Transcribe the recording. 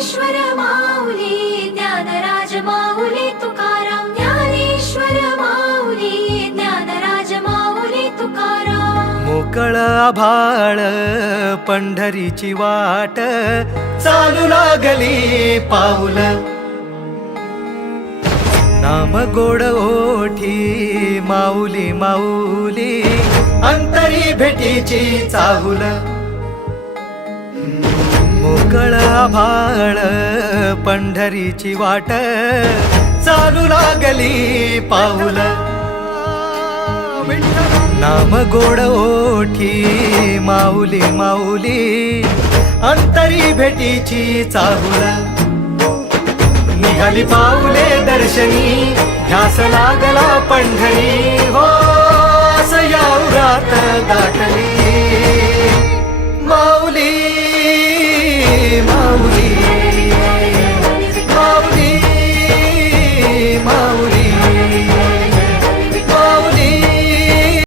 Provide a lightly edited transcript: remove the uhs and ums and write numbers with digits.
ज्ञानेश्वर माऊली ज्ञानराज माऊली तुकाराम ज्ञानेश्वर माऊली ज्ञानराज माऊली तुकाराम मोकळ आभाळ पंढरीची वाट चालू लागली पाऊल नाम गोड ओठी माऊली माऊली अंतरी भेटीची चाहुल मोकळ आभाळ पंढरीची वाट चालू लागली पाऊल नाम गोड ओठी माऊली माऊली अंतरी भेटीची चाहुल निघाली पाऊले दर्शनी ध्यास लागला पंढरी हो असं या उरात दाटली